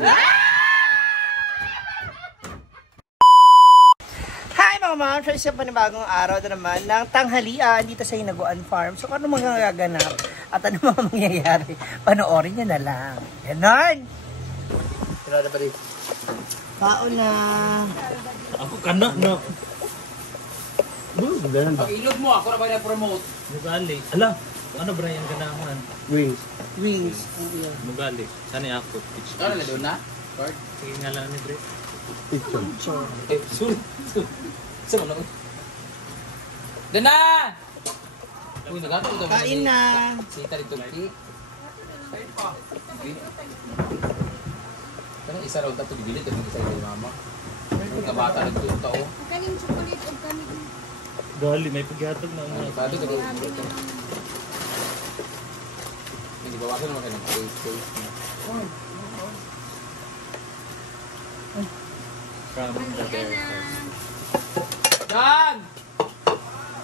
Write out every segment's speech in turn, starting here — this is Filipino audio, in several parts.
Hi mga ma'am! So isa panibagong araw na naman ng tanghalian dito sa Hinaguan Farm. So ano mga gaganap at ano mga mangyayari? Panoorin nyo na lang. Ganon! Kailangan na ba rin? Paon na! Ako kana no. Ganun ba? Ilog mo, ako na ba na-promote? Mugali. Ala, ano ba yung ganahan? Wings. Wings. Mugali. Saan ako? Ano na doon na? Card? Sige nga lang ni Dre. Picture. Eh, sul. Saan mo na? Doon na! Uy, nagato ito. Kain na! Sita rin tulki. Kanang isa raw dapat dibilit yung isa kay mama. Pagkabata rin ito tao. Kaning chocolate o kaning Gali, may paghatag na Ano una. tado ka rin. Hindi bawasan naman kayo ng face. From the bear. Dan!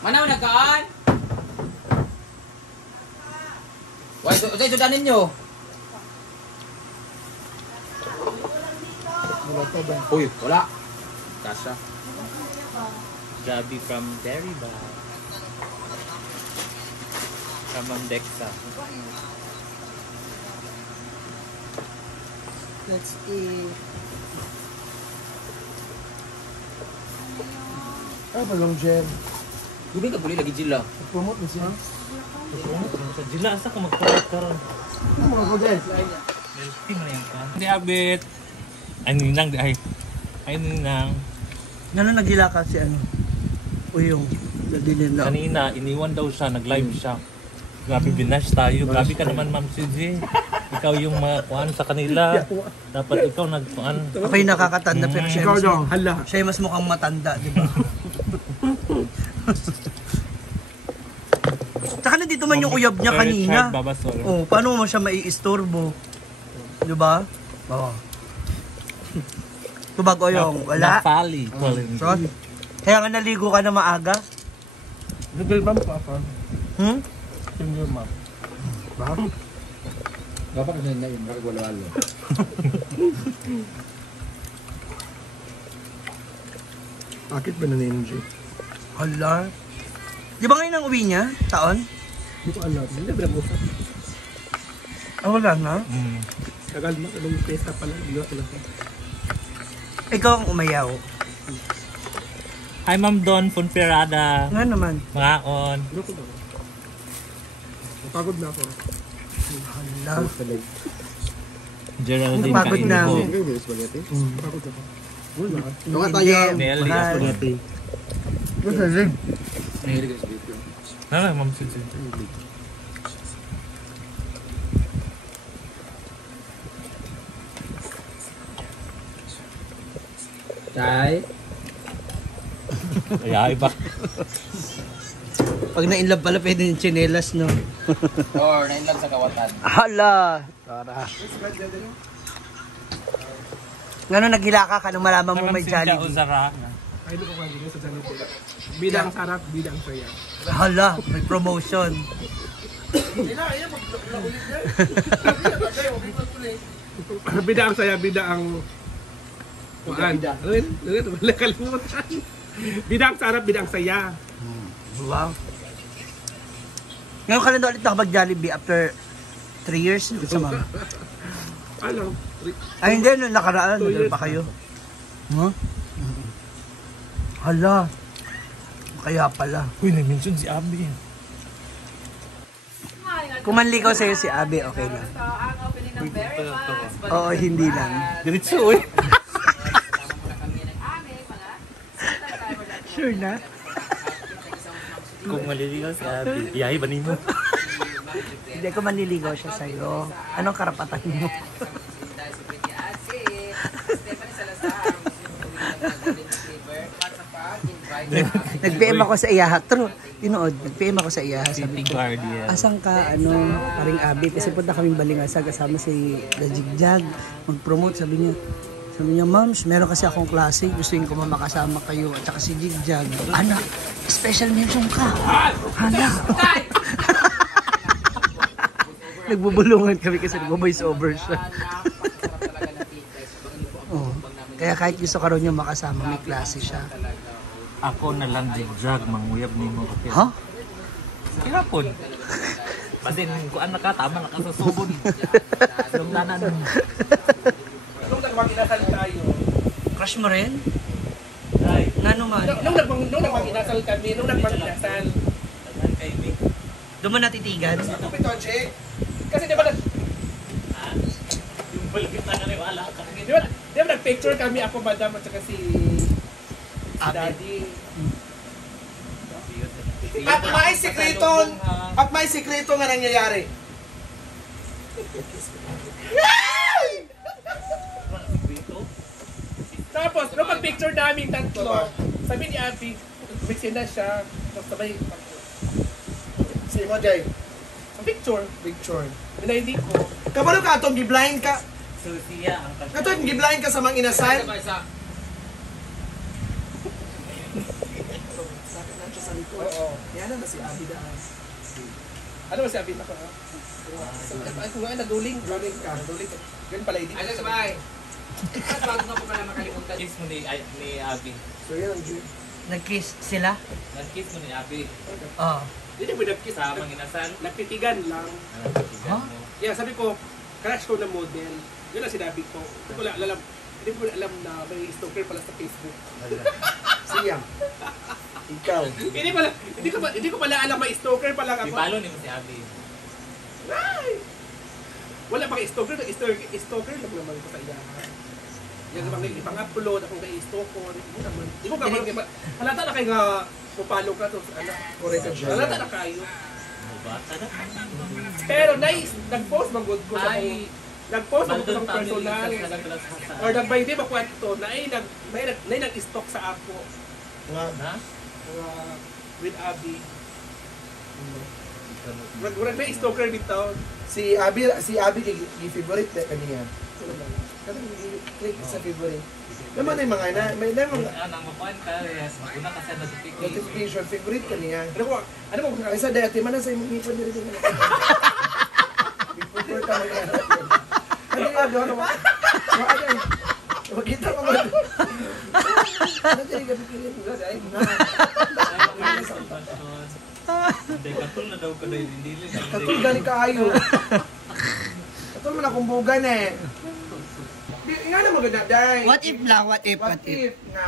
Mana mo nagkaan? Why, ito danin nyo? Uy, wala. Kasha. Gabi from Dairy Bar. From Ma'am Dexa. Let's eat. Ah, balong gel. Gubing ka puli lagi jila. Promote mo siya. Sa Jila, asa ka magparat karon? Ano mga gel? Melty mo na yung kan. Hindi abit. Ay, ninang di ay. Ay, ninang. Ano nagila ka si ano? Uyong. Nadilin lang. Kanina, iniwan daw siya, nag-live siya. Grabe, binash tayo. Grabe ka naman, Ma'am CJ. Ikaw yung kuan sa kanila. Dapat ikaw nagkuan. Ako yung nakakatanda pero siya Ikaw mas, daw, hala. siya yung mas mukhang matanda, di ba? Tsaka na dito man yung uyab niya kanina. Babasol. Oh, paano mo siya maiistorbo? Di ba? Oo. Tubag o yung wala. Napali. So, kaya nga naligo ka na maaga? Google map pa pa. Hmm? Google map. Ba? Gapa ka na yun, wala-wala. Bakit ba na ninja? Hala. Di ba ngayon ang uwi niya? Taon? Hindi ko alam. Hindi ba mo? Ah, wala na. Tagal mo. Anong pesa pala? Hindi ko alam. Ikaw ang umayaw. Hi, Ma'am Don Funperada. Nga naman. Mga-on. Ano ko ba? Napagod na ako. Hala. Geraldine Napagod na. Kainiho. Hindi, spaghetti? Napagod ako. Wala. Tunga tayo. Nelly. Mahal. Nahilig ka sa video. Ano, Ma'am CJ? Tay? Ay, iba. Pag na-inlove pala, pwede yung chinelas, no? Or, nainlag sa kawatan. Hala! Tara. Ngano naghila ka nung malaman mo may Jollibee? Uzara. Ay, hindi ko kanina sa Jollibee. Bida ang sarap, bida ang saya. Hala, may promotion. Bida ang saya, bida ang... Kuan. Wala kalimutan. Bida ang sarap, bida ang saya. Wow. Ngayon ka lang daw ulit nakapag-Jollibee after 3 years sa mama. Alam. Ay hindi, nung nakaraan, 2 years pa kayo. Huh? Hala. Kaya pala. Uy, na-mention si Abby. Kung manligaw sa'yo si Abby, okay lang. Oo, hindi lang. Diretso, uy. Sure na? Kung maliligaw si Abby, iyahe ba mo? Hindi ko manliligaw siya sa'yo. Anong karapatan mo? Nag-PM ako sa iyaha. True. Tinood. Nag-PM ako sa iyaha. Sabi ko, Guardian. asan ka, paring Abby? Kasi punta kaming Balingasag kasama si The Jigjag. Mag-promote, sabi niya, Mams, meron kasi akong klase. Gusto ko makasama kayo. At saka si Jigjag. Anak, special mention ka. Hala. Nagbubulungan kami kasi nag-voice over siya. Kaya kahit gusto ka rin niya makasama, may klase siya. Ako na lang jigjag, manguyab ni mo. Ha? Kirapon. Basin, kuan na ka, tama na ka sa subod. Lumdanan. Nung nagpag-inasal tayo, Crush mo rin? Ay, Nga naman. nung nagpag-inasal kami, nung nagpag-inasal, tagan kay Mick. Doon mo natitigan? ako Pitoche, kasi di ba Yung balgit na wala ka. di ba nag-picture kami, ako, madam, at saka si Daddy. At may sikreto nga nangyayari. Tapos, nung pag-picture namin tatlo, sabi ni Abby, mixin na siya, tapos sabay, Si mo, Jay. sa picture, Picture. binaydi ko. Kabalo ka atong giblind ka. So siya ang kasya. Katong giblind ka sa mga inasal. Oo. Yan na si Abby daan. Ano ba si Abby ako? Ako nga, naduling. Naduling ka. Ganun pala, hindi. Ano sabay? Bago nga po pala makalimutan. Kiss mo ni Abby. So yan ang Jay. Nag-kiss sila? Nag-kiss mo ni Abby. Oo. Hindi mo nag-kiss. Sa mga inasal. Nagtitigan lang. Huh? Yeah, sabi ko, crush ko na model. Yun ang sinabi ko. Hindi ko alam na may stalker pala sa Facebook. Siya. Ikaw. Hindi ko pala alam may stalker pala Di ako. palo ni mo si Abby. Ay! Wala pang stalker lang naman ko sa iya. Yan naman kayo ipang-upload akong kay stalker. Hindi naman. Di mo ka halata na kayo nga pupalo ka to. Correct siya. Halata na kayo. Bata na. Pero nag-post mag good ko sa Ay, nag-post ako Baldon sa family personal. sa Or nag-by ba kwento na ay nag-stalk sa ako na? with Abby. Murag may stalker bitaw. Si Abby gi-favorite na kaniya. Katong click sa favorite. Naman ay mga na, may naman Nang makuan ka, maguna ka sa notification. notification favorite kaniya. Ano mo Ay sa dati man na sa imong ipon diri diri. Before ka mag ano ka do ano ba? Ano? Makita mo ba? Ano tayo gabi mo sa ay na. Hindi, katul na daw ko na hindi. Katul gani kaayo. Katul man akong bugan eh. Nga na maganda dai. What if lang? What if? What if nga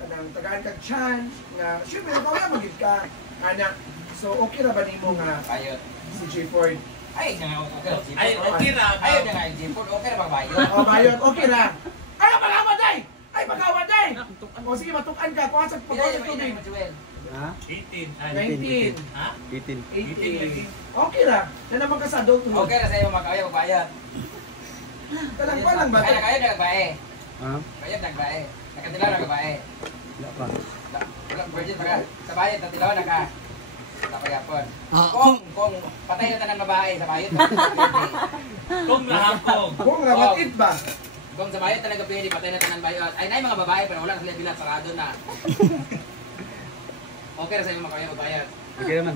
kanang tagaan kag chance nga syempre pawala magid ka anak. So okay ra ba nimo nga Ayot. si J Ford? Ay, okay. Ay, okay ra. Ayot na nga, Jimpod. Okay na ba bayo? Oh, bayot, okay na. Ay, pag-awad day! Ay, pag-awad day! O sige, matukan ka. Kuha sa pag-awad tubig. 18. 19. Ha? 18. Okay na. Na naman ka sa adult. Okay na sa'yo magkaya magbayad. Talang pa lang ba? Ay, nakaya nagbae. Ha? Kaya nagbae. Nakatilaw nagbae. Wala pa. Virgin pa ka. Sa bayad, natilaw na ka. Napagapon. Ah, Kung patay na tanang babae sa bayad. Kung lahapong. Kung rabatit ba? Kung sa bayad talaga pwede, patay na tanang bayad. Ay, na mga babae, pero wala na sila bilat, sarado na. Okay na sa'yo makaya magbayad. Okay naman.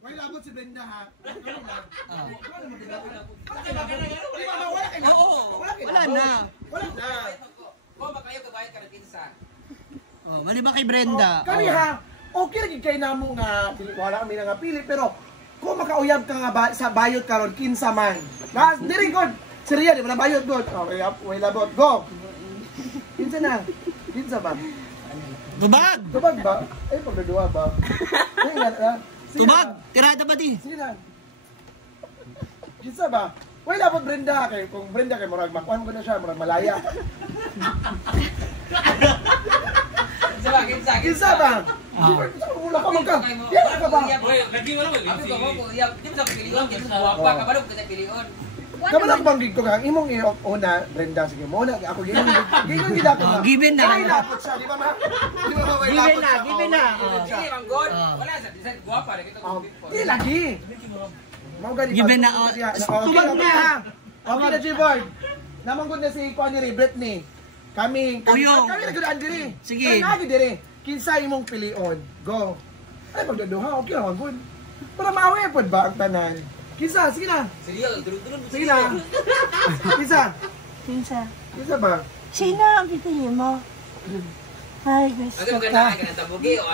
May labot si Brenda ha. Wala na. Wala na. Kung makaya magbayad ka ng pinsa. Oh, mali ba kay Brenda? Kani ha, okay rin kay namo nga wala kami nga pili pero kung makauyab ka nga sa bayot karon kinsa man. Na diri god. Seriya di man bayot god. Okay, way labot go. Kinsa na? Kinsa ba? Tubag! Tubag ba? Ay pagdadua ba? Ay nga. Tubag! Tirada ba di? Sige lang. Kinsa ba? Way labot Brenda kay kung Brenda kay murag makuan ko na siya murag malaya. Kinsa ba? Wala ka man ka. Yan ka ba? Oy, lagi mo lang. Abi ko mo, di mo sa pilion, di mo sa wapa, kabalo ko sa pilion. Kaman ako banggig ko kang imong una Brenda sige mo na ako giyon gid ako. Given na. Ay lapot siya di ba ma? Di ba may Given lapot na, siya? given na. Sige, manggod. Wala sa design guwapa na kita ko. Di lagi. Mao gani. Given na, Tubag na ha. Okay na G-board. Namanggod na si Connie Britney. Kami nagdaan diri. Sige. Nagi diri. Kinsa imong pilion? Go. Ay magdaduha okay ra good. Para maaway po ba ang tanan? Kinsa, sige na. Sige, durug-durug. Sige na. Kinsa. Kinsa? Kinsa ba? Sino ang pipili mo? Ay, gusto Ang ka. ganda ka ng tabugi o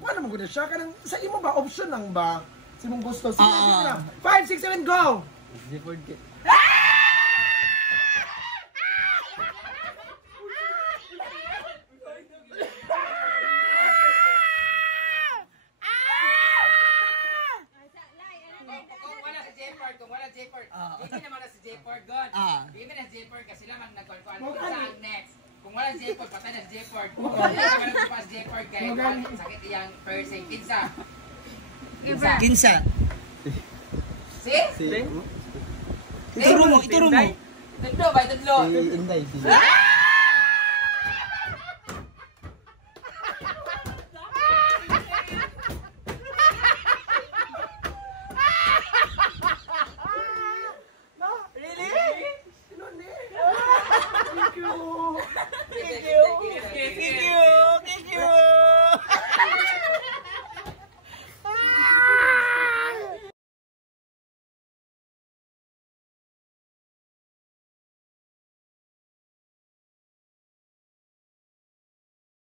Kuan naman gud siya kanang sa imo ba option lang ba? Sa imong gusto. Sige na. 5 6 7 go. Kung wala J-Port, hindi naman na si J-Port, God. Hindi na si J-Port kasi lang nagkuhan ko sa next. Kung wala J-Port, patay na si J-Port. Kung wala si pas J-Port, kaya sakit iyang person. Kinsa? Kinsa? Si? Ituro mo. Tudlo ba? Tudlo. Inday.